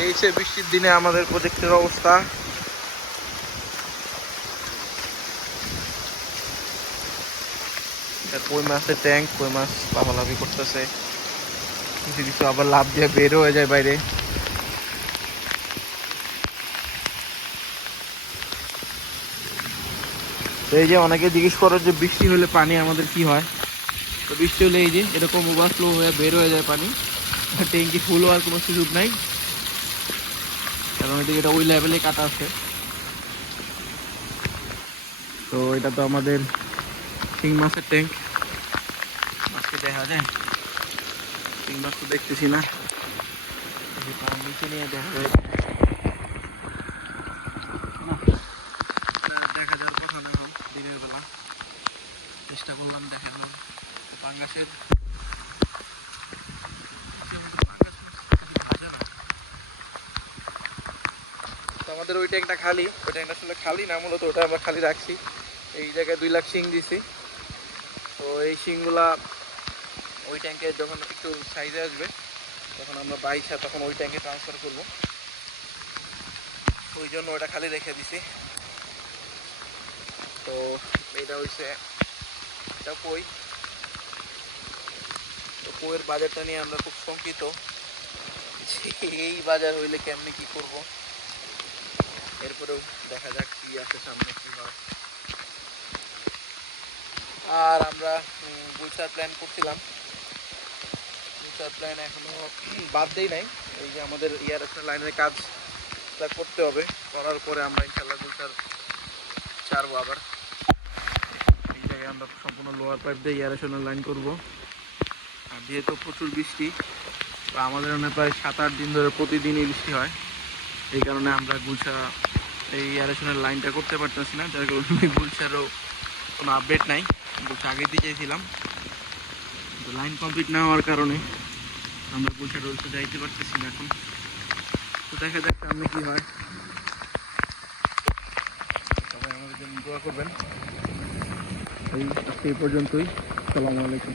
এই সে বৃষ্টির দিনে আমাদের প্রজেক্টের অবস্থা। কই মাছের ট্যাঙ্ক, কই মাছ লাফালাফি করতেছে, কিছু কিছু আবার লাফ দিয়ে বের হয়ে যায় বাইরে। তো এই যে অনেকে জিজ্ঞেস করো যে বৃষ্টি হলে পানি আমাদের কি হয়। তো বৃষ্টি হলে এই যে এরকম ওভারফ্লো হয়ে বের হয়ে যায় পানি, ট্যাঙ্কি ফুল হওয়ার কোনো সুযোগ নাই, কারণ এদিকে এটা ওই লেভেলে কাটা আছে। তো এটা তো আমাদের শিং মাছের ট্যাঙ্ক। মাছকে দেখা যায়, শিং মাছ তো দেখতেছি না, নিচে নিয়ে দেখা যায় না, দেখা যাওয়ার কথা না। দিনের বেলা চেষ্টা করলাম দেখানোর পাঙ্গাসের। তো আমাদের ওই ট্যাঙ্কটা খালি, ওই ট্যাঙ্কটা আসলে খালি না, মূলত ওটা আমরা খালি রাখছি। এই জায়গায় 2 লাখ শিং দিছি। তো এই শিংগুলা ওই ট্যাঙ্কে যখন একটু সাইজে আসবে তখন আমরা বাইশা তখন ওই ট্যাঙ্কে ট্রান্সফার করব, ওই জন্য ওটা খালি রেখে দিছি। তো এইটা হইছে, এটা কই, তো কইয়ের বাজারটা নিয়ে আমরা খুব শঙ্কিত, এই বাজার হইলে কেমনি কি করব। এরপরেও দেখা যাক কি আছে সামনে, কি হয়। আর আমরা গুলশার প্ল্যান করছিলাম, গুলশার প্ল্যান এখনো বাদ দেই নাই। এই যে আমাদের ইয়ারেশন লাইনের কাজটা করতে হবে, করার পরে আমরা ইনশাল্লাহ গুলশার ছাড়বো আবার। এই জায়গায় আমরা সম্পূর্ণ লোয়ার পাইপ দিয়ে ইয়ারেশনের লাইন করব। আর যেহেতু প্রচুর বৃষ্টি, আমাদের এখানে প্রায় 7-8 দিন ধরে প্রতিদিনই বৃষ্টি হয়, এই কারণে আমরা গুলশা এই ইয়ারেশনের লাইনটা করতে পারতেছি না, যার কারণে গুলশারও কোনো আপডেট নাই। গুলশা আগে দিয়ে চাইছিলাম, তো লাইন কমপ্লিট না হওয়ার কারণে আমরা গুলশা রোলতে যাইতে পারতেছি না এখন। তো দেখা যাক সামনে কি হয়, সবাই আমাদের জন্য দোয়া করবেন। এই পর্যন্তই, আসসালামু আলাইকুম।